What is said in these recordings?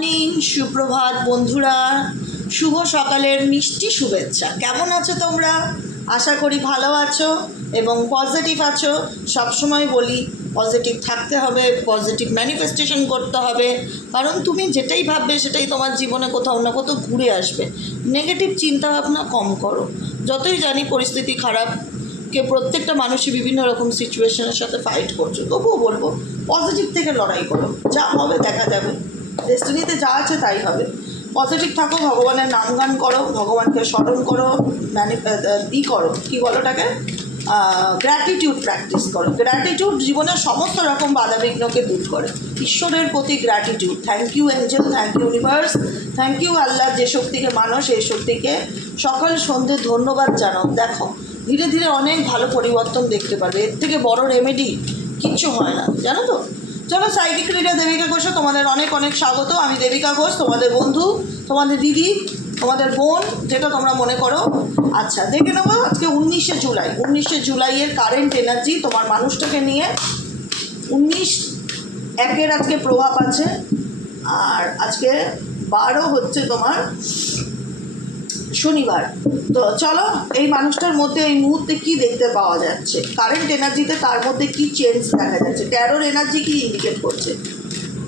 Morning সুপ্রভাত বন্ধুরা, শুভ সকালের মিষ্টি শুভেচ্ছা। কেমন আছো তোমরা? আশা করি ভালো আছো এবং পজিটিভ আছো। সবসময় বলি পজিটিভ থাকতে হবে পজিটিভ ম্যানিফেস্টেশন করতে হবে। কারণ তুমি যেটাই ভাববে, সেটাই তোমার জীবনে কোথাও না কোথাও ঘুরে আসবে। নেগেটিভ চিন্তাভাবনা কম করো। যতই জানি পরিস্থিতি খারাপ, কে প্রত্যেকটা মানুষই বিভিন্ন রকম সিচুয়েশনের সাথে ফাইট করছ। তবুও বলব পজিটিভ থেকে লড়াই করো। যা হবে দেখা যাবে। ডেস্টিনিতে যা আছে তাই হবে। পজিটিভ থাকো, ভগবানের নাম গান করো, ভগবানকে স্মরণ করো ই করো, কী বলো ওটাকে? গ্র্যাটিটিউড প্র্যাকটিস করো। গ্র্যাটিটিউড জীবনের সমস্ত রকম বাধাবিঘ্নকে দূর করে। ঈশ্বরের প্রতি gratitude thank you angel thank you universe thank you Allah, যে শক্তিকে মানো সেই শক্তিকে সকাল সন্ধে ধন্যবাদ জানাও। দেখো, ধীরে ধীরে অনেক ভালো পরিবর্তন দেখতে পারবে। এর থেকে বড় রেমেডি কিচ্ছু হয় না, জানো তো? চলো সাইকিক রিডার দেবিকা ঘোষে তোমাদের অনেক অনেক স্বাগত। আমি দেবিকা ঘোষ, তোমাদের বন্ধু, তোমাদের দিদি, তোমাদের বোন, যেটা তোমরা মনে করো। আচ্ছা দেখে নেব আজকে উনিশে জুলাই। উনিশে জুলাইয়ের কারেন্ট এনার্জি তোমার মানুষটাকে নিয়ে। উনিশ একের আজকে প্রভাব আছে, আর আজকে বারো হচ্ছে তোমার শনিবার। তো চলো, এই মানুষটার মধ্যে এই মুহূর্তে কি দেখতে পাওয়া যাচ্ছে? কারেন্ট এনার্জিতে তার মধ্যে কি চেঞ্জ দেখা যাচ্ছে? ট্যারোর এনার্জি কি ইন্ডিকেট করছে?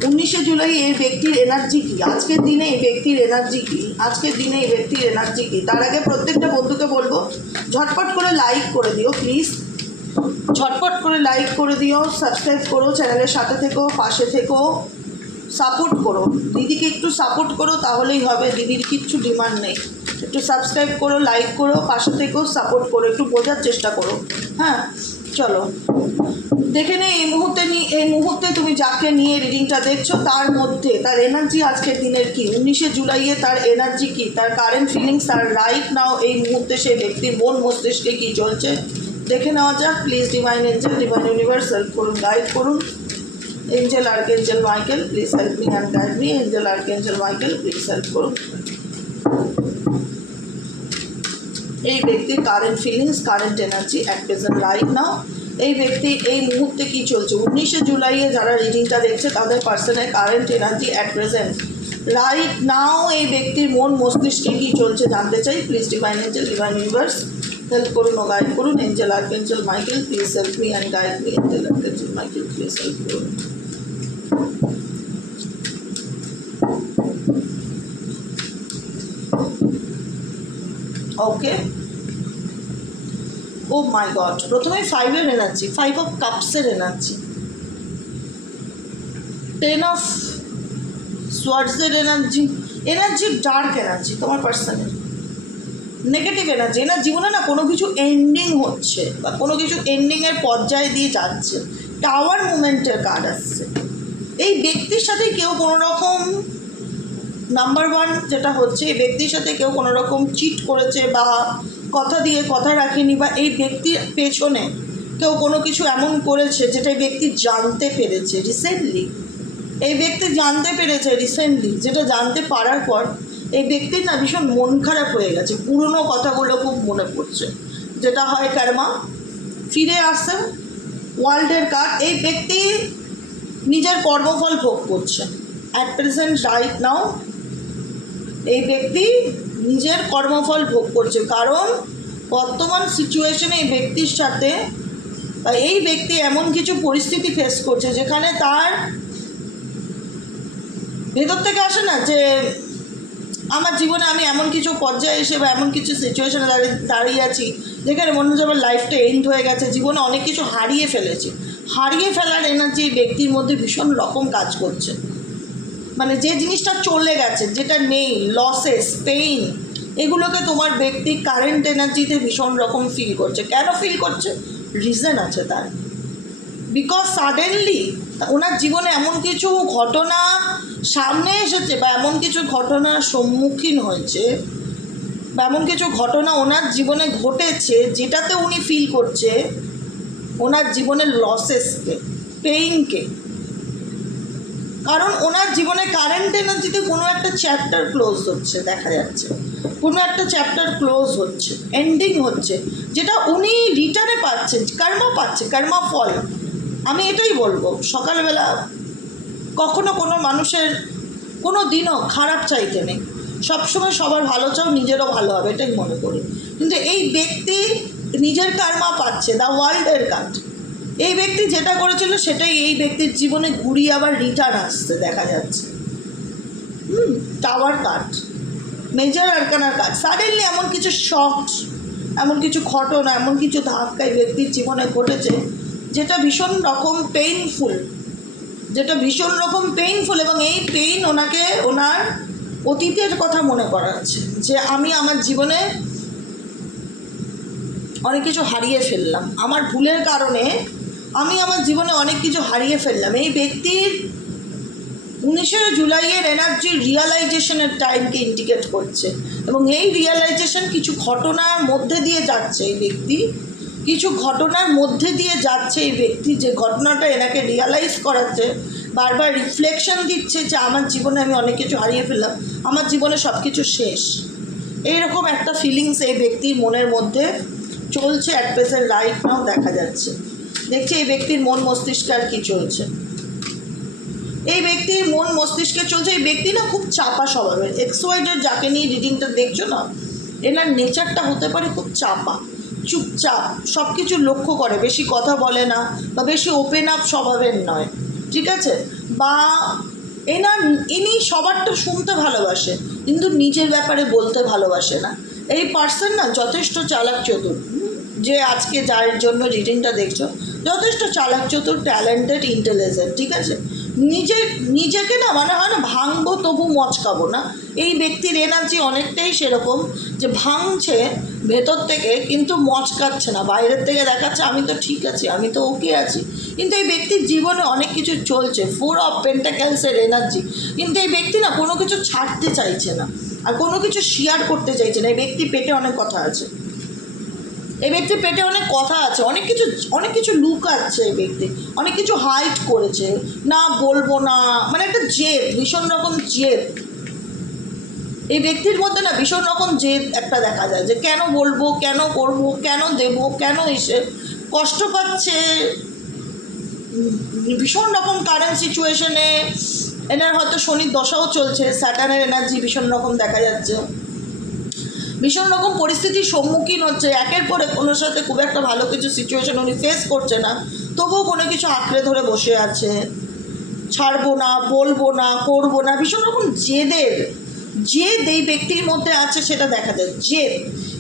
উনিশে জুলাই এই ব্যক্তির এনার্জি কি? আজকের দিনে এই ব্যক্তির এনার্জি কি? আজকের দিনে এই ব্যক্তির এনার্জি কি? তার আগে প্রত্যেকটা বন্ধুকে বলব, ঝটপট করে লাইক করে দিও প্লিজ ঝটপট করে লাইক করে দিও সাবস্ক্রাইব করো চ্যানেলের সাথে থেকো, পাশে থেকো সাপোর্ট করো। দিদিকে একটু সাপোর্ট করো, তাহলেই হবে। দিদির কিচ্ছু ডিমান্ড নেই। একটু সাবস্ক্রাইব করো লাইক করো, পাশে থেকেও সাপোর্ট করো, একটু বোঝার চেষ্টা করো। হ্যাঁ চলো। দেখে নে, এই মুহূর্তে নি, এই মুহূর্তে তুমি যাকে নিয়ে রিডিংটা দেখছ, তার মধ্যে, তার এনার্জি আজকের দিনের কি? উনিশে জুলাইয়ে তার এনার্জি কি? তার কারেন্ট ফিলিংস তার রাইট নাও এই মুহূর্তে সেই ব্যক্তির মন, মস্তিষ্কে কি চলছে? দেখে নেওয়া যাক please divine angel divine universe help করুন গাইড করুন। Angel archangel Michael please help me and guide me angel archangel Michael please help করুন। এই ব্যক্তির current feelings current energy at present right now এই ব্যক্তি এই মুহূর্তে কি চলছে? উনিশে জুলাইয়ে যারা রিডিংটা দেখছে, তাদের পার্সনের current energy at present right now এই ব্যক্তির মন, মস্তিষ্কে কি চলছে জানতে চাই? Please divine angel divine universe help করুন ও গাইড করুন। Angel archangel Michael please help me and guide me angel archangel Michael please help করুন ওকে ও মাই গড প্রথমে ফাইভের এনার্জি ফাইভ অফ কাপসের এনার্জি টেন অফ সোয়ার্ডসের energy energy dark energy তোমার পার্সনের নেগেটিভ এনার্জি এনার জীবনে না কোনো কিছু এন্ডিং হচ্ছে বা কোনো কিছু এন্ডিংয়ের পর্যায়ে দিয়ে যাচ্ছে। টাওয়ার মুভমেন্টের কার্ড আসছে। এই ব্যক্তির সাথে কেউ কোনো রকম নাম্বার ওয়ান যেটা হচ্ছে, এই ব্যক্তির সাথে কেউ কোনো রকম চিট করেছে বা কথা দিয়ে কথা রাখেনি বা এই ব্যক্তির পেছনে কেউ কোনো কিছু এমন করেছে যেটা এই ব্যক্তি জানতে পেরেছে রিসেন্টলি এই ব্যক্তি জানতে পেরেছে রিসেন্টলি যেটা জানতে পারার পর এই ব্যক্তির না ভীষণ মন খারাপ হয়ে গেছে। পুরনো কথাগুলো খুব মনে পড়ছে। যেটা হয় কারমা ফিরে আসছে ওয়ার্ল্ডের কার্ড এই ব্যক্তি নিজের কর্মফল ভোগ করছে। অ্যাট প্রেজেন্ট রাইট নাও এই ব্যক্তি নিজের কর্মফল ভোগ করছে। কারণ বর্তমান সিচুয়েশনে এই ব্যক্তির সাথে বা এই ব্যক্তি এমন কিছু পরিস্থিতি ফেস করছে যেখানে তার ভেতর থেকে আসে না যে আমার জীবনে আমি এমন কিছু পর্যায়ে এসে বা এমন কিছু সিচুয়েশনে দাঁড়িয়ে দাঁড়িয়ে আছি যেখানে মনে হচ্ছে আমার লাইফটা এন্ড হয়ে গেছে, জীবনে অনেক কিছু হারিয়ে ফেলেছি। হারিয়ে ফেলার এনার্জি ব্যক্তির মধ্যে ভীষণ রকম কাজ করছে। মানে যে জিনিসটা চলে গেছে, যেটা নেই লসেস পেইন এগুলোকে তোমার ব্যক্তি কারেন্ট এনার্জিতে ভীষণ রকম ফিল করছে। কেন ফিল করছে? রিজন আছে তার। বিকজ সাডেনলি ওনার জীবনে এমন কিছু ঘটনা সামনে এসেছে বা এমন কিছু ঘটনার সম্মুখীন হয়েছে বা এমন কিছু ঘটনা ওনার জীবনে ঘটেছে যেটাতে উনি ফিল করছে ওনার জীবনের লসেসকে পেইনকে কারণ ওনার জীবনে কারেন্ট এনার্জিতে কোনো একটা চ্যাপ্টার ক্লোজ হচ্ছে, দেখা যাচ্ছে। কোনো একটা চ্যাপ্টার ক্লোজ হচ্ছে এন্ডিং হচ্ছে, যেটা উনি রিটার্নে পাচ্ছেন কর্মা পাচ্ছে কর্মা ফল আমি এটাই বলব, সকালবেলা কখনো কোনো মানুষের কোনো দিনও খারাপ চাইতে নেই। সবসময় সবার ভালো চাও, নিজেরও ভালো হবে, এটাই মনে করি। কিন্তু এই ব্যক্তি নিজের কার্মা পাচ্ছে দ্য ওয়ার্ল্ডের কাজ। এই ব্যক্তি যেটা করেছিল সেটাই এই ব্যক্তির জীবনে ঘুরিয়ে আবার রিটার্ন আসছে, দেখা যাচ্ছে। হুম, টাওয়ার কাট মেজর আরকানার কাজ। সাডেনলি এমন কিছু শখ এমন কিছু ঘটনা, এমন কিছু ধাক্কা এই ব্যক্তির জীবনে ঘটেছে, যেটা ভীষণ রকম পেইনফুল যেটা ভীষণ রকম পেইনফুল এবং এই পেইন ওনাকে, ওনার অতীতের কথা মনে করাচ্ছে, যে আমি আমার জীবনে অনেক কিছু হারিয়ে ফেললাম। আমার ভুলের কারণে আমি আমার জীবনে অনেক কিছু হারিয়ে ফেললাম। এই ব্যক্তির উনিশে জুলাইয়ের এনার্জি রিয়ালাইজেশনের টাইমকে ইন্ডিকেট করছে। এবং এই রিয়ালাইজেশন কিছু ঘটনার মধ্যে দিয়ে যাচ্ছে এই ব্যক্তি। কিছু ঘটনার মধ্যে দিয়ে যাচ্ছে এই ব্যক্তি যে ঘটনাটা এনাকে রিয়ালাইজ করাচ্ছে। বারবার রিফ্লেকশন দিচ্ছে যে আমার জীবনে আমি অনেক কিছু হারিয়ে ফেললাম, আমার জীবনে সব কিছু শেষ। এইরকম একটা ফিলিংস এই ব্যক্তির মনের মধ্যে চলছে অ্যাট প্রেসেন্ট নাও দেখা যাচ্ছে। দেখছি এই ব্যক্তির মন মস্তিষ্কে আর কি চলছে। এই ব্যক্তির মন মস্তিষ্কে চলছে, এই ব্যক্তি না খুব চাপা স্বভাবের। এক্সওয়াইডের যাকে নিয়ে রিডিংটা দেখছ না, এনার নেচারটা হতে পারে খুব চাপা, চুপচাপ সব কিছু লক্ষ্য করে, বেশি কথা বলে না বা বেশি ওপেন আপ স্বভাবের নয়, ঠিক আছে? বা এনার, ইনি সবারটা শুনতে ভালোবাসে, কিন্তু নিজের ব্যাপারে বলতে ভালোবাসে না। এই পার্সন না যথেষ্ট চালাক চতুর। যে আজকে যার জন্য রিডিংটা দেখছ যথেষ্ট চালাক, চতুর ট্যালেন্টেড ইন্টেলিজেন্ট ঠিক আছে? নিজে, নিজেকে না মানে হয় না, ভাঙবো তবু মচকাবো না। এই ব্যক্তির এনার্জি অনেকটাই সেরকম যে ভাঙছে ভেতর থেকে, কিন্তু মচকাচ্ছে না, বাইরের থেকে দেখাচ্ছে, আমি তো ঠিক আছি, আমি তো ওকে আছি। কিন্তু এই ব্যক্তির জীবনে অনেক কিছু চলছে ফোর অফ পেন্টাকেলসের এনার্জি কিন্তু এই ব্যক্তি না কোনো কিছু ছাড়তে চাইছে না, আর কোনো কিছু শেয়ার করতে চাইছে না। এই ব্যক্তি পেটে অনেক কথা আছে। এই ব্যক্তির পেটে অনেক কথা আছে, অনেক কিছু অনেক কিছু লুকাচ্ছে এই ব্যক্তি, অনেক কিছু হাইট করেছে, না বলব না মানে একটা জেদ, ভীষণ রকম জেদ। এই ব্যক্তির মধ্যে না ভীষণ রকম জেদ একটা দেখা যায় যে কেন বলব, কেন করব, কেন দেব, কেন এসে কষ্ট পাচ্ছে। ভীষণ রকম কারেন্ট সিচুয়েশনে এনার হয়তো শনির দশাও চলছে স্যাটার্নের এনার্জি ভীষণ রকম দেখা যাচ্ছে। ভীষণ রকম পরিস্থিতির সম্মুখীন হচ্ছে। একের পরে কোনো সাথে খুব একটা ভালো কিছু সিচুয়েশন উনি ফেস করছে না। তবুও কোনো কিছু আঁকড়ে ধরে বসে আছে। ছাড়বো না, বলব না, করব না, ভীষণ রকম জেদের। জেদ এই ব্যক্তির মধ্যে আছে সেটা দেখা যায়। জেদ।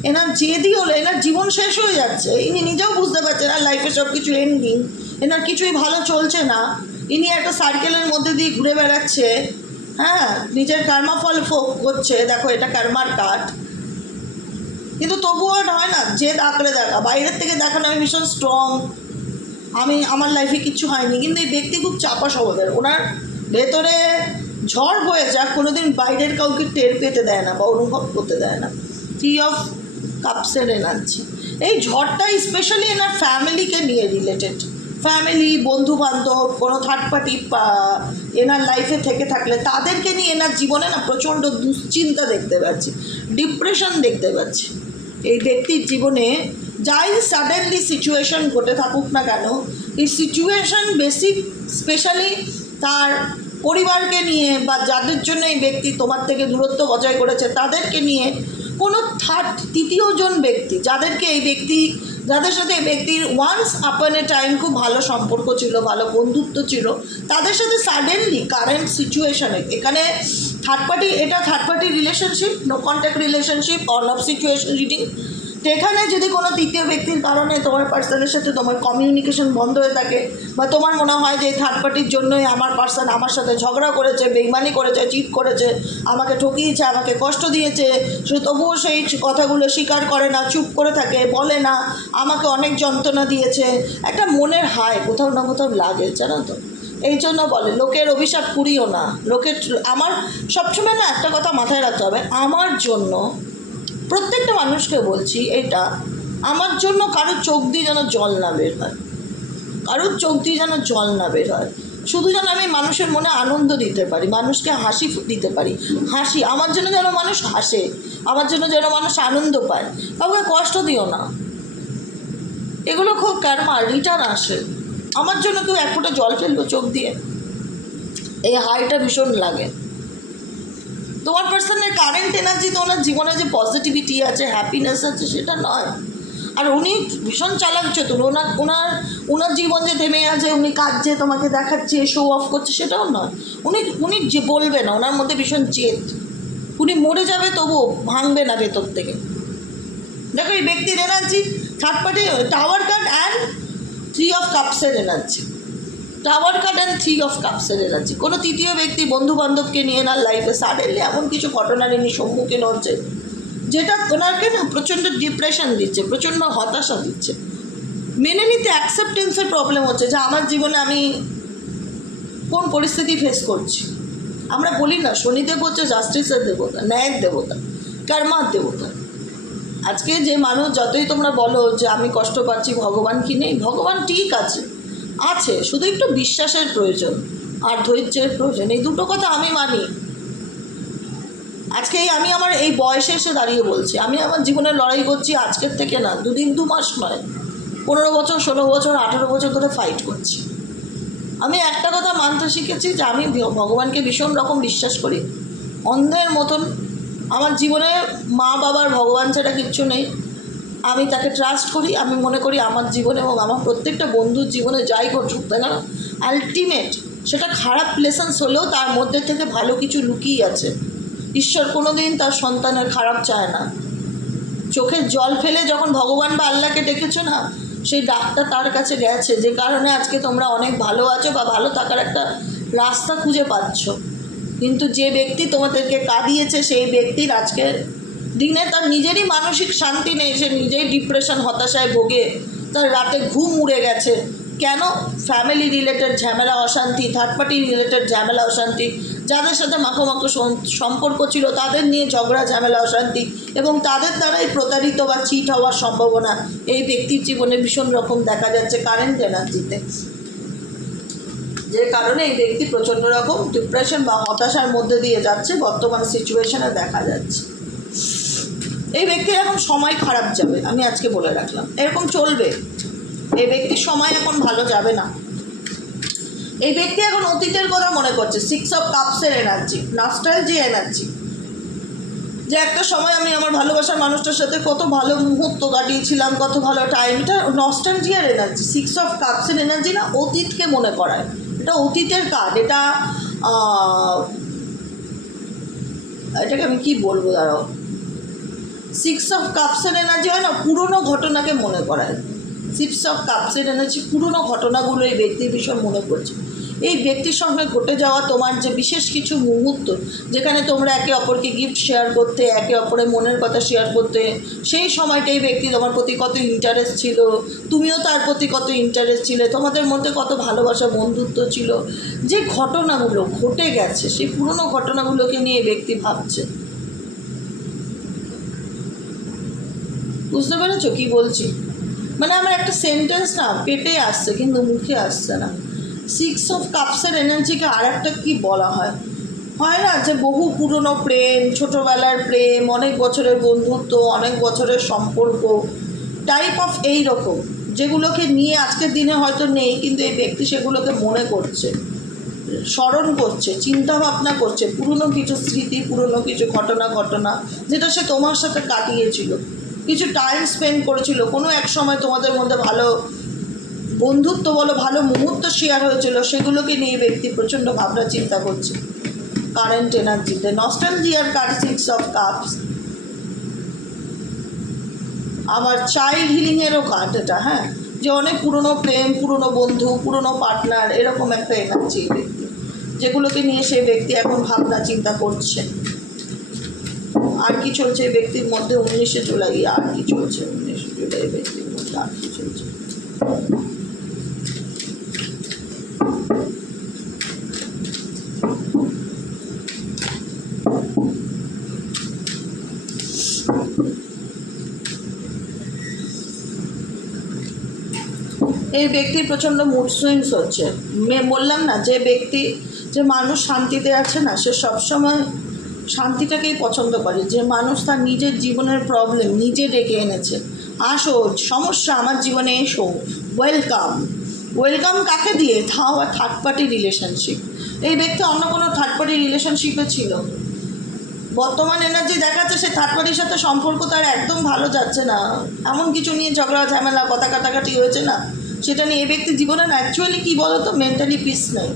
এনার জেদই হলে, এনার জীবন শেষ হয়ে যাচ্ছে। ইনি নিজেও বুঝতে পারছেন আর লাইফে সব কিছু এন্ডিং এনার কিছুই ভালো চলছে না। ইনি একটা সার্কেলের মধ্যে দিয়ে ঘুরে বেড়াচ্ছে। হ্যাঁ নিজের কার্মা ফল করছে। দেখো, এটা কার্মার কাঠ কিন্তু তবুও হয় না, জেদ আঁকড়ে দেখা। বাইরের থেকে দেখানো আমি ভীষণ স্ট্রং আমি, আমার লাইফে কিচ্ছু হয়নি। কিন্তু এই ব্যক্তি খুব চাপা স্বভাবের ওনার ভেতরে ঝড় বয়ে যাক, কোনোদিন বাইরের কাউকে টের পেতে দেয় না বা অনুভব করতে দেয় না। থ্রি অফ কাপসের এনার্জি এই ঝড়টা স্পেশালি এনার ফ্যামিলিকে নিয়ে রিলেটেড ফ্যামিলি বন্ধু বান্ধব কোনো থার্ড পার্টি এনার লাইফে থেকে থাকলে তাদেরকে নিয়ে এনার জীবনে না প্রচণ্ড দুশ্চিন্তা দেখতে পাচ্ছি। ডিপ্রেশন দেখতে পাচ্ছি। এই ব্যক্তির জীবনে যাই সাডেনলি সিচুয়েশন ঘটে থাকুক না কেন, এই সিচুয়েশন বেসিক স্পেশালি তার পরিবারকে নিয়ে বা যাদের জন্য এই ব্যক্তি তোমার থেকে দূরত্ব বজায় করেছে, তাদেরকে নিয়ে কোনো থার্ড তৃতীয় জন ব্যক্তি, যাদেরকে এই ব্যক্তি, যাদের সাথে এই ব্যক্তির ওয়ান্স আপন এ টাইম খুব ভালো সম্পর্ক ছিল, ভালো বন্ধুত্ব ছিল, তাদের সাথে সাডেনলি কারেন্ট সিচুয়েশনে এখানে থার্ড পার্টি এটা third party relationship no contact relationship all of situation reading তো এখানে যদি কোনো তৃতীয় ব্যক্তির কারণে তোমার পার্সনের সাথে তোমার কমিউনিকেশন বন্ধ হয়ে থাকে, বা তোমার মনে হয় যে থার্ড পার্টির জন্যই আমার পার্সন আমার সাথে ঝগড়া করেছে, বেইমানি করেছে চিট করেছে, আমাকে ঠকিয়েছে, আমাকে কষ্ট দিয়েছে তবুও সেই কথাগুলো স্বীকার করে না, চুপ করে থাকে, বলে না, আমাকে অনেক যন্ত্রণা দিয়েছে। একটা মনের হায়, কোথাও না কোথাও লাগে, জানো তো। এই জন্য বলে, লোকের অভিশাপ পুরিও না। লোকের আমার সবসময় না একটা কথা মাথায় রাখতে হবে, আমার জন্য প্রত্যেকটা মানুষকে বলছি এটা, আমার জন্য কারোর চোখ দিয়ে যেন জল না বের হয়। কারোর চোখ দিয়ে যেন জল না বের হয়। শুধু যেন আমি মানুষের মনে আনন্দ দিতে পারি, মানুষকে হাসি দিতে পারি। হাসি, আমার জন্য যেন মানুষ হাসে, আমার জন্য যেন মানুষ আনন্দ পায়। কাউকে কষ্ট দিও না। এগুলো খুব কারমা রিটার্ন আসে। আমার জন্য কেউ এক ফোঁটা জল ফেলল চোখ দিয়ে। এই হাইটা ভীষণ লাগে। তোমার পার্সনের কারেন্ট এনার্জি তো ওনার জীবনে যে পজিটিভিটি আছে হ্যাপিনেস আছে, সেটা নয়। আর উনি ভীষণ চালাক চতুর। ওনার ওনার ওনার জীবন যে থেমে আছে, উনি যে তোমাকে দেখাচ্ছে শো অফ করছে, সেটাও নয়। উনি উনি যে বলবে না, ওনার মধ্যে ভীষণ জেদ। উনি মরে যাবে, তবুও ভাঙবে না ভেতর থেকে। দেখো এই ব্যক্তির energy third party tower card and three of কাপসের energy tower card and three of কাপসের energy কোনো তৃতীয় ব্যক্তি বন্ধু বান্ধবকে নিয়ে না লাইফে সাডেনলি এমন কিছু ঘটনার ইনি সম্মুখীন হচ্ছে, যেটা ওনাকে না প্রচণ্ড ডিপ্রেশন দিচ্ছে, প্রচণ্ড হতাশা দিচ্ছে। মেনে নিতে অ্যাকসেপ্টেন্সের প্রবলেম হচ্ছে যে আমার জীবনে আমি কোন পরিস্থিতি ফেস করছি। আমরা বলি না, শনিদেব হচ্ছে জাস্টিসের দেবতা, ন্যায়ের দেবতা কর্মার দেবতা। আজকে যে মানুষ যতই তোমরা বলো যে আমি কষ্ট পাচ্ছি, ভগবান কি নেই? ভগবান ঠিক আছে আছে, শুধু একটু বিশ্বাসের প্রয়োজন আর ধৈর্যের প্রয়োজন। এই দুটো কথা আমি মানি। আজকে আমি আমার এই বয়সে এসে দাঁড়িয়ে বলছি, আমি আমার জীবনে লড়াই করছি আজকের থেকে না, দুদিন, দু মাস নয়, পনেরো বছর, ষোলো বছর, আঠেরো বছর ধরে ফাইট করছি। আমি একটা কথা মানতে শিখেছি যে আমি ভগবানকে ভীষণ রকম বিশ্বাস করি। অন্ধের মতন আমার জীবনে মা বাবার ভগবান ছাড়া কিচ্ছু নেই। আমি তাকে ট্রাস্ট করি, আমি মনে করি আমার জীবনে এবং আমার প্রত্যেকটা বন্ধুর জীবনে যাই ঘটুক না আলটিমেট সেটা খারাপ লেসেন্স হলেও তার মধ্যে থেকে ভালো কিছু লুকিয়ে আছে। ঈশ্বর কোনো দিন তার সন্তানের খারাপ চায় না। চোখের জল ফেলে যখন ভগবান বা আল্লাহকে ডেকেছো না, সেই ডাকটা তার কাছে গেছে। যে কারণে আজকে তোমরা অনেক ভালো আছো বা ভালো থাকার একটা রাস্তা খুঁজে পাচ্ছ। কিন্তু যে ব্যক্তি তোমাদেরকে কাঁদিয়েছে, সেই ব্যক্তির আজকের দিনে তার নিজেরই মানসিক শান্তি নেই, সে নিজেই ডিপ্রেশন হতাশায় ভোগে, তার রাতে ঘুম উড়ে গেছে। কেন? ফ্যামিলি রিলেটেড ঝামেলা, অশান্তি থার্ড পার্টি রিলেটেড ঝামেলা, অশান্তি, যাদের সাথে মাখো সম্পর্ক ছিল, তাদের নিয়ে ঝগড়া, ঝামেলা, অশান্তি এবং তাদের দ্বারাই প্রতারিত বা চিট হওয়ার সম্ভাবনা। এই ব্যক্তির জীবনে ভীষণ রকম দেখা যাচ্ছে কারেন্ট এনার্জিতে যে কারণে এই ব্যক্তি প্রচণ্ড রকম ডিপ্রেশন বা হতাশার মধ্যে দিয়ে যাচ্ছে, বর্তমান সিচুয়েশনে দেখা যাচ্ছে। এই ব্যক্তির এখন সময় খারাপ যাবে, আমি আজকে বলে রাখলাম। এরকম চলবে। এই ব্যক্তির সময় এখন ভালো যাবে না। এই ব্যক্তি এখন অতীতের কথা মনে করছে সিক্স অফ কাপসের এনার্জি নস্টালজি এনার্জি যে একটা সময় আমি আমার ভালোবাসার মানুষটার সাথে কত ভালো মুহূর্ত কাটিয়েছিলাম, কত ভালো টাইম এটা নস্টালজিয়ার এনার্জি সিক্স অফ কাপসের এনার্জি না অতীতকে মনে করায়। এটা অতীতের কাজ, এটা এটাকে আমি কি বলব দাঁড়াও? সিক্স অফ কাপসের এনার্জি হয় না, পুরনো ঘটনাকে মনে করায়। সিক্স অফ কাপসের এনার্জি পুরনো ঘটনাগুলো এই ব্যক্তির ভীষণ মনে করছে। এই ব্যক্তির সঙ্গে ঘটে যাওয়া তোমার যে বিশেষ কিছু মুহূর্ত, যেখানে তোমরা একে অপরকে গিফট শেয়ার করতে, একে অপরের মনের কথা শেয়ার করতে, সেই সময়টাই ব্যক্তি তোমার প্রতি কত ইন্টারেস্ট ছিল, তুমিও তার প্রতি কত ইন্টারেস্ট ছিলে, তোমাদের মধ্যে কত ভালোবাসা, বন্ধুত্ব ছিল। যে ঘটনাগুলো ঘটে গেছে, সেই পুরনো ঘটনাগুলোকে নিয়ে ব্যক্তি ভাবছে। বুঝতে পেরেছ কি বলছি? মানে আমার একটা সেন্টেন্স না, পেটে আসছে, কিন্তু মুখে আসছে না। সিক্স অফ কাপসের এনার্জিকে আর একটা কী বলা হয়? হয় না যে বহু পুরনো প্রেম, ছোটোবেলার প্রেম, অনেক বছরের বন্ধুত্ব, অনেক বছরের সম্পর্ক টাইপ অফ এই রকম যেগুলোকে নিয়ে আজকের দিনে হয়তো নেই, কিন্তু এই ব্যক্তি সেগুলোকে মনে করছে, স্মরণ করছে, চিন্তা ভাবনা করছে, পুরনো কিছু স্মৃতি, পুরনো কিছু ঘটনা ঘটনা, যেটা সে তোমার সাথে কাটিয়েছিল। কিছু টাইম স্পেন্ড করেছিল, কোনো এক সময় তোমাদের মধ্যে ভালো বন্ধুত্ব বলো, ভালো মুহূর্ত শেয়ার হয়েছিল, সেগুলোকে নিয়ে ব্যক্তি প্রচণ্ড ভাবনা চিন্তা করছে। কারেন্ট এনার্জিতে নস্টালজিয়ার কার্ড সিক্স অফ কাপস আবার চাইল্ড হিলিংয়েরও কার্ড এটা হ্যাঁ? যে অনেক পুরনো প্রেম, পুরনো বন্ধু, পুরনো পার্টনার এরকম একটা এনার্জি ব্যক্তি। যেগুলোকে নিয়ে সেই ব্যক্তি এখন ভাবনা চিন্তা করছে। আর কি চলছে ব্যক্তির মধ্যে উনিশে জুলাই, আর কি চলছে উনিশে জুলাই ব্যক্তির মধ্যে, আর কি চলছে। এই ব্যক্তির প্রচণ্ড মুড সুইংস হচ্ছে বললাম না, যে ব্যক্তি, যে মানুষ শান্তিতে আছে না, সে সবসময় শান্তিটাকেই পছন্দ করে। যে মানুষ তার নিজের জীবনের প্রবলেম নিজে ডেকে এনেছে। আসো, সমস্যা আমার জীবনে এসো। ওয়েলকাম ওয়েলকাম কাকে দিয়ে? থাও আর থার্ড পার্টি রিলেশনশিপ এই ব্যক্তি অন্য কোনো থার্ড পার্টি রিলেশনশিপে ছিল। বর্তমান এনার্জি দেখাচ্ছে সে থার্ড পার্টির সাথে সম্পর্ক তার একদম ভালো যাচ্ছে না। এমন কিছু নিয়ে ঝগড়া, ঝামেলা, কথা কাটাকাটি হয়েছে না? সেটা নিয়ে এই ব্যক্তির জীবনে অ্যাকচুয়ালি কী বলো তো মেন্টালি পিস নেই।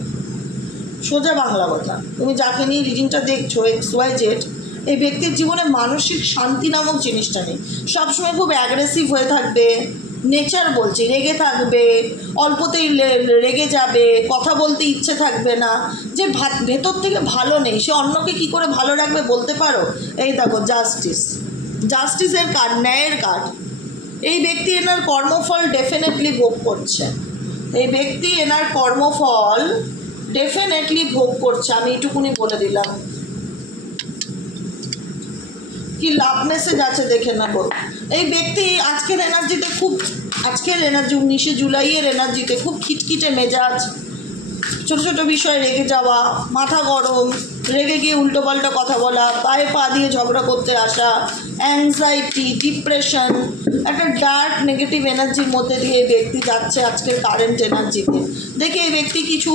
সোজা বাংলা কথা। তুমি যাকে নিয়ে রিডিংটা দেখছ এক্স ওয়াই জেড এই ব্যক্তির জীবনে মানসিক শান্তি নামক জিনিসটা নেই। সবসময় খুব অ্যাগ্রেসিভ হয়ে থাকবে নেচার বলছি, রেগে থাকবে, অল্পতেই রেগে যাবে, কথা বলতে ইচ্ছে থাকবে না, যে ভা- ভেতর থেকে ভালো নেই, সে অন্যকে কি করে ভালো রাখবে বলতে পারো? এই দেখো জাস্টিস জাস্টিসের কার্ড, ন্যায়ের কার্ড। এই ব্যক্তি এনার কর্মফল ডেফিনেটলি ভোগ করছে। এই ব্যক্তি এনার কর্মফল ডেফিনেটলি ভোগ করছে, আমি এইটুকুনি বলে দিলাম। কি লাভ মেসেজ আছে দেখে নেব এই ব্যক্তি আজকের এনার্জিতে খুব, আজকের এনার্জি, উনিশে জুলাইয়ের এনার্জিতে খুব খিটখিটে মেজাজ। ছোটো ছোটো বিষয়ে রেগে যাওয়া, মাথা গরম, রেগে গিয়ে উল্টোপাল্টা কথা বলা, পায়ে পা দিয়ে ঝগড়া করতে আসা অ্যাংজাইটি ডিপ্রেশন একটা ডার্ক নেগেটিভ এনার্জির মধ্যে দিয়ে এই ব্যক্তি যাচ্ছে আজকের কারেন্ট এনার্জিতে দেখে এই ব্যক্তি কিছু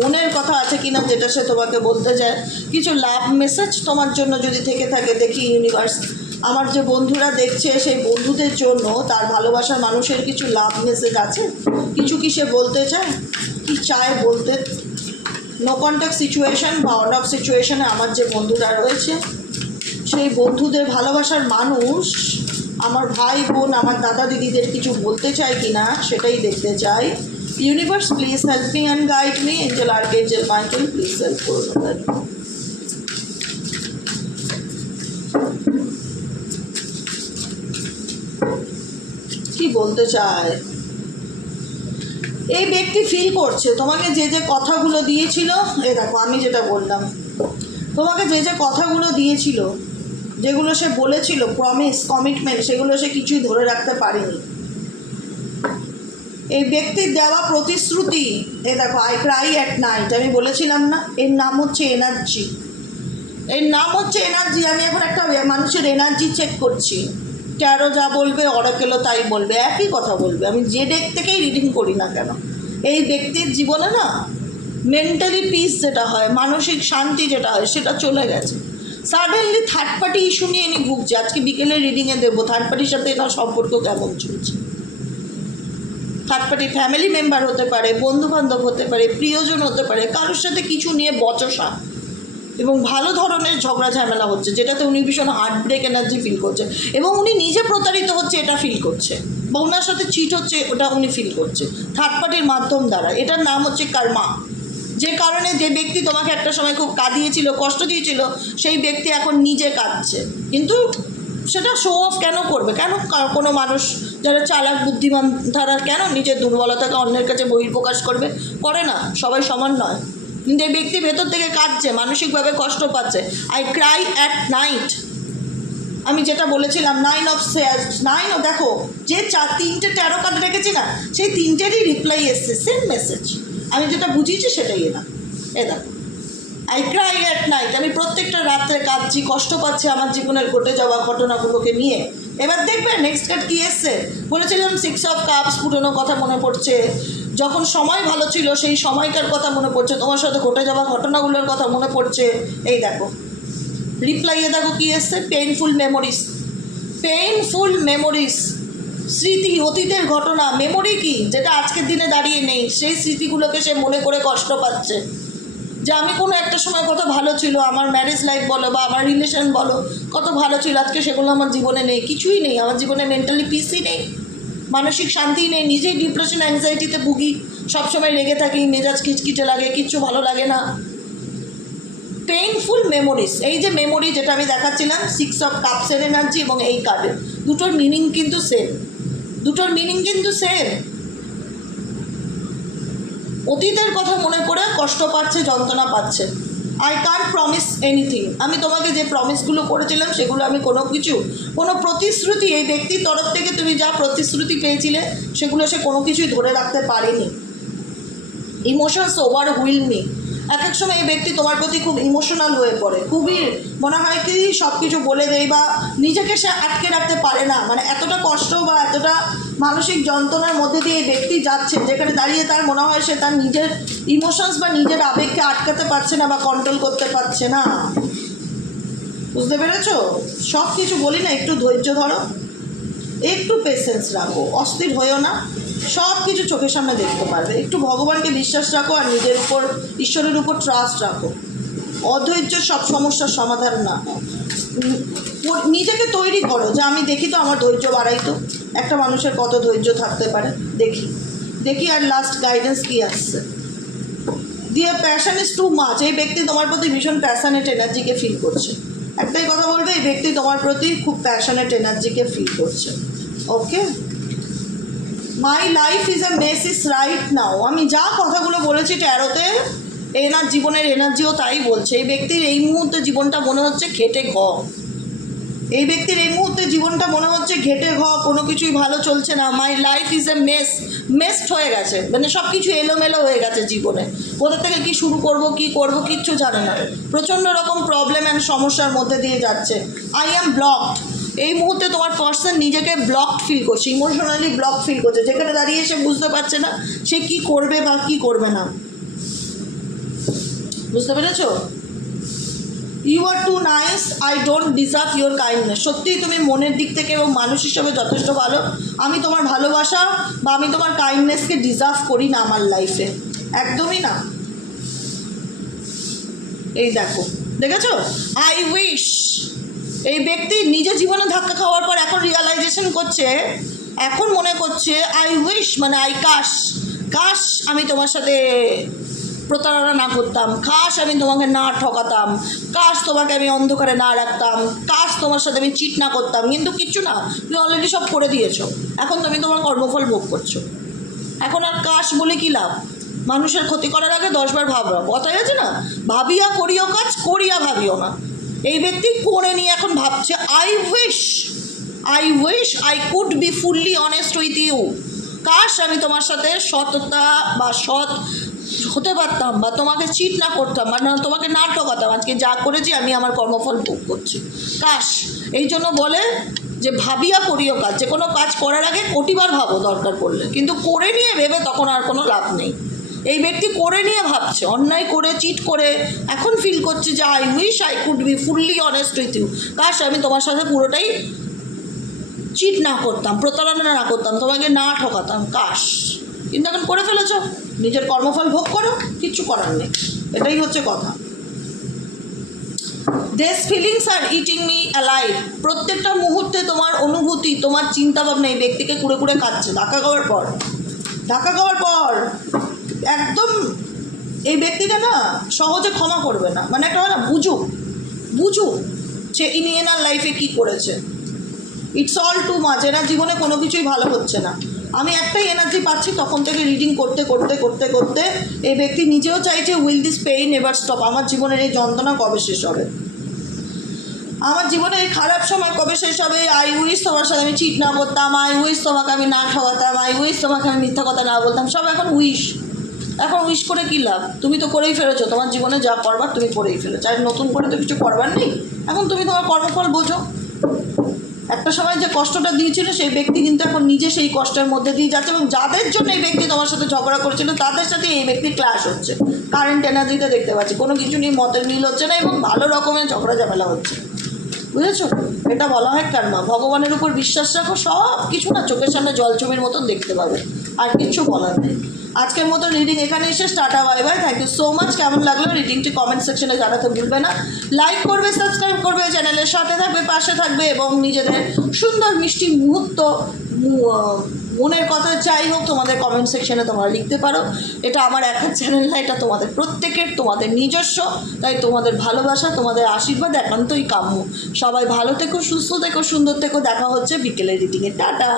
মনের কথা আছে কিনা যেটা সে তোমাকে বলতে চায়। কিছু লাভ মেসেজ তোমার জন্য যদি থেকে থাকে, দেখি ইউনিভার্স আমার যে বন্ধুরা দেখছে সেই বন্ধুদের জন্য তার ভালোবাসার মানুষের কিছু লাভ মেসেজ আছে? কিছু কি সে বলতে চায়? কি চায় বলতে? নো কন্ট্যাক্ট সিচুয়েশন বা অন অফ সিচুয়েশানে আমার যে বন্ধুরা রয়েছে, সেই বন্ধুদের ভালোবাসার মানুষ আমার ভাই বোন, আমার দাদা দিদিদের কিছু বলতে চায় কি না সেটাই দেখতে চাই। Universe please help me and guide me angel R archangel Michael please help করুন কি বলতে চায়? এই ব্যক্তি ফিল করছে। তোমাকে যে যে কথাগুলো দিয়েছিল এ দেখো, আমি যেটা বললাম। তোমাকে যে যে কথাগুলো দিয়েছিল যেগুলো সে বলেছিল প্রমিস কমিটমেন্ট সেগুলো সে কিছুই ধরে রাখতে পারেনি। এই ব্যক্তির দেওয়া প্রতিশ্রুতি, এ দেখো আই ক্রাই অ্যাট নাইট আমি বলেছিলাম না, এর নাম হচ্ছে এনার্জি এর নাম হচ্ছে এনার্জি আমি এখন একটা মানুষের এনার্জি চেক করছি। ট্যারো যা বলবে অরাকেলও তাই বলবে, একই কথা বলবে, আমি যে ডেক থেকেই রিডিং করি না কেন? এই ব্যক্তির জীবনে না মেন্টালি পিস যেটা হয়, মানসিক শান্তি যেটা হয়, সেটা চলে গেছে। সাডেনলি থার্ড পার্টি ইস্যু নিয়ে ইনি ভুগছে। আজকে বিকেলে রিডিংয়ে দেবো। থার্ড পার্টির সাথে এনার সম্পর্ক কেমন চলছে? থার্ড পার্টি ফ্যামিলি মেম্বার হতে পারে বন্ধু বান্ধব হতে পারে, প্রিয়জন হতে পারে, কারোর সাথে কিছু নিয়ে বচসা এবং ভালো ধরনের ঝগড়া ঝামেলা হচ্ছে, যেটাতে উনি ভীষণ হার্ট ব্রেক এনার্জি ফিল করছে এবং উনি নিজে প্রতারিত হচ্ছে এটা ফিল করছে। বা ওনার সাথে চিট হচ্ছে, ওটা উনি ফিল করছে। থার্ড পার্টির মাধ্যম দ্বারা। এটার নাম হচ্ছে কার্মা যে কারণে যে ব্যক্তি তোমাকে একটা সময় খুব কাঁদিয়েছিল, কষ্ট দিয়েছিল, সেই ব্যক্তি এখন নিজে কাঁদছে। কিন্তু সেটা শো অফ কেন করবে? কেন কোনো মানুষ যারা চালাক, বুদ্ধিমান, তারা কেন নিজের দুর্বলতাকে অন্যের কাছে বহির্প্রকাশ করবে? করে না, সবাই সমান নয়। কিন্তু এই ব্যক্তি ভেতর থেকে কাঁদছে, মানসিকভাবে কষ্ট পাচ্ছে। আই ক্রাই অ্যাট নাইট আমি যেটা বলেছিলাম নাইন অফ নাইন দেখো, যে চার তিনটে ট্যারো কার্ড রেখেছি না, সেই তিনটেরই রিপ্লাই এসছে সেম মেসেজ আমি যেটা বুঝিয়েছি সেটাই এলাম এ দেখো আই ক্রাই অ্যাট নাইট আমি প্রত্যেকটা রাত্রে কাঁদছি, কষ্ট পাচ্ছি আমার জীবনের ঘটে যাওয়া ঘটনাগুলোকে নিয়ে। এবার দেখবে নেক্সট কার্ড কী এসছে? বলেছিলাম সিক্স অফ কাপস পুরনো কথা মনে পড়ছে। যখন সময় ভালো ছিল, সেই সময়কার কথা মনে পড়ছে, তোমার সাথে ঘটে যাওয়া ঘটনাগুলোর কথা মনে পড়ছে। এই দেখো রিপ্লাইয়ে দেখো কী এসছে? পেইনফুল মেমোরিজ পেইনফুল মেমোরিজ স্মৃতি, অতীতের ঘটনা মেমোরি কি? যেটা আজকের দিনে দাঁড়িয়ে নেই, সেই স্মৃতিগুলোকে সে মনে করে কষ্ট পাচ্ছে। যে আমি কোনো একটা সময় কত ভালো ছিল, আমার ম্যারেজ লাইফ বলো বা আমার রিলেশন বলো, কত ভালো ছিল, আজকে সেগুলো আমার জীবনে নেই, কিছুই নেই, আমার জীবনে মেন্টালি পিসই নেই, মানসিক শান্তি নেই, নিজেই ডিপ্রেশন অ্যাংজাইটিতে ভুগি, সবসময় রেগে থাকি, মেজাজ কিচকিচে লাগে, কিচ্ছু ভালো লাগে না। পেইনফুল মেমোরিজ এই যে মেমোরি যেটা আমি দেখাচ্ছিলাম সিক্স অফ কাপসের এনার্জি এবং এই কার্ডের দুটোর মিনিং কিন্তু সেম দুটোর মিনিং কিন্তু সেম অতীতের কথা মনে করে কষ্ট পাচ্ছে, যন্ত্রণা পাচ্ছে। আই কান্ট প্রমিস এনিথিং আমি তোমাকে যে প্রমিসগুলো করেছিলাম, সেগুলো আমি কোনো কিছু, কোনো প্রতিশ্রুতি, এই ব্যক্তির তরফ থেকে তুমি যা প্রতিশ্রুতি পেয়েছিলে, সেগুলো সে কোনো কিছুই ধরে রাখতে পারেনি। ইমোশনস ওভার হুইল মি এক এক সময় এই ব্যক্তি তোমার প্রতি খুব ইমোশনাল হয়ে পড়ে। খুবই মনে হয় কি সব কিছু বলে দেয় বা নিজেকে সে আটকে রাখতে পারে না। মানে এতটা কষ্ট বা এতটা মানসিক যন্ত্রণার মধ্যে দিয়ে এই ব্যক্তি যাচ্ছে, যেখানে দাঁড়িয়ে তার মনে হয় সে তার নিজের ইমোশনস বা নিজের আবেগকে আটকাতে পারছে না বা কন্ট্রোল করতে পারছে না। বুঝতে পেরেছ? সব কিছু বলি না, একটু ধৈর্য ধরো। একটু পেশেন্স রাখো। অস্থির হয়েও না। সব কিছু চোখের সামনে দেখতে পারবে। একটু ভগবানকে বিশ্বাস রাখো আর নিজের উপর, ঈশ্বরের উপর ট্রাস্ট রাখো। অধৈর্য সব সমস্যার সমাধান না নিজেকে তৈরি করো। যে আমি দেখি তো আমার ধৈর্য বাড়াই তো। একটা মানুষের কত ধৈর্য থাকতে পারে? দেখি। দেখি আর লাস্ট গাইডেন্স কী আসছে। দিয়ে প্যাশন ইজ টু মাচ এই ব্যক্তি তোমার প্রতি ভীষণ প্যাশনেট এনার্জিকে ফিল করছে। একটাই কথা বলবে, এই ব্যক্তি তোমার প্রতি খুব প্যাশনেট এনার্জিকে ফিল করছে। Okay my life is a mess is right now আমি যা কথাগুলো বলেছি ট্যারোতে এনার জীবনের এনার্জিও তাই বলছে। এই ব্যক্তির এই মুহূর্তে জীবনটা মনে হচ্ছে ঘেটে ঘ। এই ব্যক্তির এই মুহূর্তে জীবনটা মনে হচ্ছে ঘেটে ঘ, কোনো কিছুই ভালো চলছে না। My life is a mess messed হয়ে গেছে। মানে সব কিছু এলোমেলো হয়ে গেছে জীবনে। কোথা থেকে কি শুরু করব, কি করব, কিচ্ছু জানে না। প্রচণ্ড রকম প্রবলেম অ্যান্ড সমস্যার মধ্যে দিয়ে যাচ্ছে। আই অ্যাম ব্লকড এই মুহূর্তে তোমার পার্সন নিজেকে ব্লকড ফিল করছে ইমোশনালি ব্লক ফিল করছে। যেখানে দাঁড়িয়ে সে বুঝতে পারছে না সে কি করবে বা কি করবে না। বুঝতে পেরেছ? You are too nice I don't deserve your kindness সত্যিই তুমি মনের দিক থেকে এবং মানুষ হিসেবে যথেষ্ট ভালো। আমি তোমার ভালোবাসা বা আমি তোমার কাইন্ডনেসকে ডিজার্ভ করি না আমার লাইফে একদমই না। এই দেখো, দেখেছ? আই উইশ এই ব্যক্তি নিজে জীবনে ধাক্কা খাওয়ার পর এখন রিয়ালাইজেশন করছে, এখন মনে করছে আই উইশ মানে আই কাশ কাশ আমি তোমার সাথে প্রতারণা না করতাম, কাশ আমি তোমাকে না ঠকাতাম, কাশ তোমাকে আমি অন্ধকারে না রাখতাম, কাশ তোমার সাথে আমি চিট না করতাম। কিন্তু কিচ্ছু না, তুমি অলরেডি সব করে দিয়েছ, এখন তুমি তোমার কর্মফল ভোগ করছ। এখন আর কাশ বলে কি লাভ? মানুষের ক্ষতি করার আগে দশবার ভাববা কথাই আছে না, ভাবিয়া করিও কাজ, করিয়া ভাবিও না। এই ব্যক্তি করে নিয়ে এখন ভাবছে I wish I wish I could be fully honest with you কাশ, আমি তোমার সাথে সততা বা সৎ হতে পারতাম বা তোমাকে চিট না করতাম বা না, তোমাকে না ঠকাতাম। আজকে যা করেছি, আমি আমার কর্মফল ভোগ করছি। কাশ, এই জন্য বলে যে, ভাবিয়া করিও কাজ। যে কোনো কাজ করার আগে কোটিবার ভাবো দরকার পড়লে। কিন্তু করে নিয়ে ভেবে তখন আর কোনো লাভ নেই। এই ব্যক্তি করে নিয়ে ভাবছে, অন্যায় করে চিট করে, এখন ফিল করছে যে I wish I could be fully honest with you কাশ, আমি তোমার সাথে পুরোটাই চিট না করতাম, প্রতারণা না করতাম, তোমাকে না ঠকাতাম, কাশ। কিন্তু এখন করে ফেলেছ, নিজের কর্মফল ভোগ করো, কিচ্ছু করার নেই। এটাই হচ্ছে কথা। These feelings are eating me alive প্রত্যেকটা মুহূর্তে তোমার অনুভূতি, তোমার চিন্তা ভাবনা এই ব্যক্তিকে কুড়ে কুড়ে খাচ্ছে। ধাক্কা খাওয়ার পর, ধাক্কা খাওয়ার পর। একদম এই ব্যক্তিটা না সহজে ক্ষমা করবে না। মানে একটা না বুঝুক বুঝুক সে ইনি এনার লাইফে কী করেছে। ইটস অল টু মাচ এনার জীবনে কোনো কিছুই ভালো হচ্ছে না। আমি একটাই এনার্জি পাচ্ছি তখন থেকে রিডিং করতে করতে করতে করতে। এই ব্যক্তি নিজেও চাইছে will this pain ever stop আমার জীবনের এই যন্ত্রণা কবে শেষ হবে? আমার জীবনে এই খারাপ সময় কবে শেষ হবে? আই উইস তোমার সাথে আমি চিট না করতাম আই উইস তোমাকে আমি না খাওয়াতাম আই উইস তোমাকে আমি মিথ্যা কথা না বলতাম, সব এখন উইশ এখন উইশ করে কী লাভ? তুমি তো করেই ফেলেছো, তোমার জীবনে যা করবার তুমি করেই ফেলেছো। আর নতুন করে তো কিছু করবার নেই? এখন তুমি তোমার কর্মফল বোঝো। একটা সময় যে কষ্টটা দিয়েছিল, সেই ব্যক্তি কিন্তু এখন নিজে সেই কষ্টের মধ্যে দিয়ে যাচ্ছে এবং যাদের জন্য এই ব্যক্তি তোমার সাথে ঝগড়া করেছিল, তাদের সাথে এই ব্যক্তি ক্লাস হচ্ছে। কারেন্ট এনার্জিতে দেখতে পাচ্ছি। কোনো কিছু নিয়ে মতের মিল হচ্ছে না এবং ভালো রকমের ঝগড়া ঝামেলা হচ্ছে। বুঝেছ? এটা বলা হয় কার্মা ভগবানের উপর বিশ্বাস রাখো, সব কিছু না চোখের সামনে জল ছবির মতন দেখতে পাবে। আর কিছু বলার নেই। আজকের মতো রিডিং এখানে এসে স্টার্টা bye bye thank you so much কেমন লাগল রিডিংটি কমেন্ট সেকশনে জানাতে ভুলবে না। লাইক করবে সাবস্ক্রাইব করবে চ্যানেলের সাথে থাকবে, পাশে থাকবে এবং নিজেদের সুন্দর মিষ্টি মুহূর্ত মনের কথা যাই হোক, তোমাদের কমেন্ট সেকশনে তোমরা লিখতে পারো। এটা আমার একার চ্যানেল না, এটা তোমাদের প্রত্যেকের, তোমাদের নিজস্ব, তাই তোমাদের ভালোবাসা, তোমাদের আশীর্বাদ একান্তই কাম্য। সবাই ভালো থেকো, সুস্থ থেকো, সুন্দর থেকো, দেখা হচ্ছে বিকেলের রিটিংয়ে টাটা!